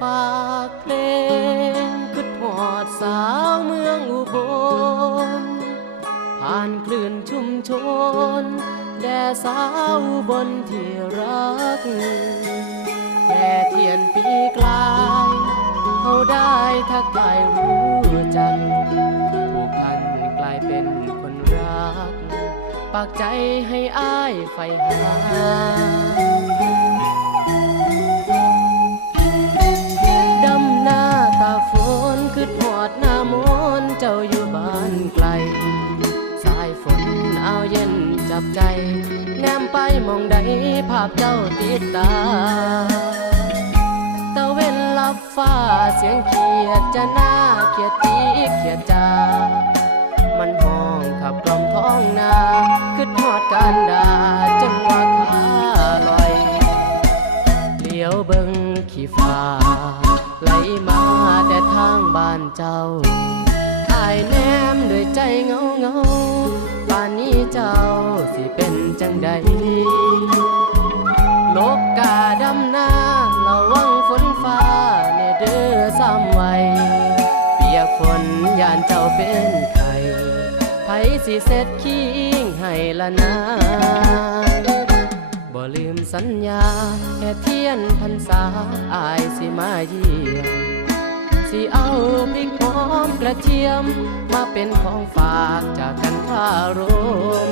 ฝากเพลงคึดหอดสาวเมืองอุบล ผ่านคลื่นชุมชน แด่สาวบนที่รักแค่เทียนปีกลาย เขาได้ทักทายรู้จักผูกพันกลายเป็นคนรัก ปากใจให้อ้ายไฟหา เจ้าอยู่บ้านไกล สายฝนเอาเย็นจับใจ แนมไปมองใดภาพเจ้าติดตาตะเว้นลับฟ้าเสียงเขียดจะหน้าเขียดจีเขียดจา มันห้องขับกล่อมท้องนาคือทอดการดาจนว่าขาลอย เลี้ยวเบิงขี้ฟ้าไหลมาแต่ทางบ้านเจ้าายแนมด้วยใจเงาเงาป่านนี้เจ้าสิเป็นจังใดลกกาดำหน้าระวังฝนฟ้าเนเด้อซ้ำไว้เปียกฝนยานเจ้าเป็นไข่ไผสิเสร็จคิงให้ละนาบ่ลืมสัญญาแค่เทียนพรรษาอายสิมาเยี่ยมสิเอาพริกหอม ระเทียม มาเป็นของฝากจากกันทารม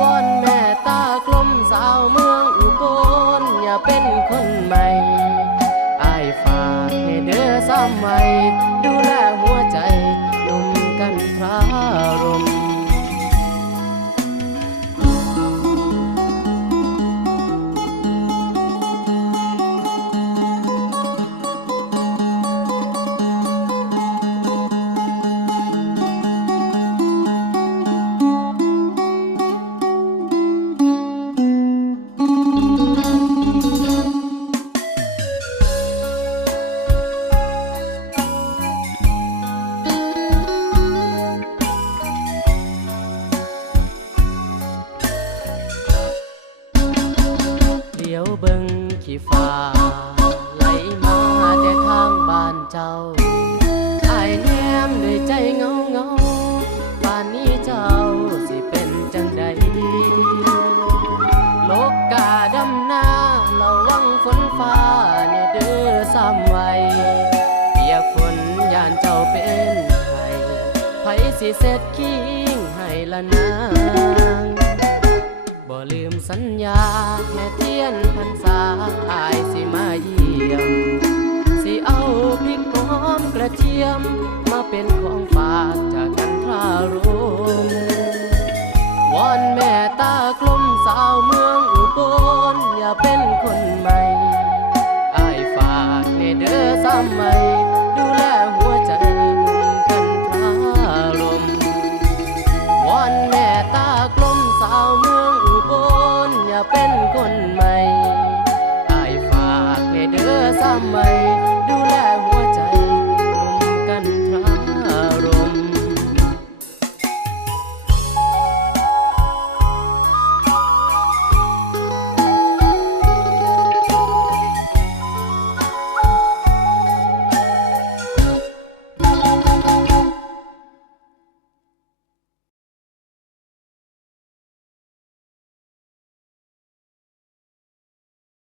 วอนแม่ตากลมสาวเมืองอุบลอย่าเป็นคนใหม่อายฝากให้เด้อซ้ำใหม่ ยวเบิงขี้ฟ้า ไหลมาแต่ทางบ้านเจ้าอายแนมด้วยใจเงาเงาป่านนี้เจ้าสิเป็นจังใดโลกกาดำหน้าระวังฝนฟ้าเนี่ยเด้อซ้ำไว้เปียกฝนยานเจ้าเป็นไห้ไผสิเสร็จคิงให้ละนาง บ่ลืมสัญญาแม่เทียนพรรษาอาย เป็นคนใหม่อายฝากในเด้อซ้ำใหม่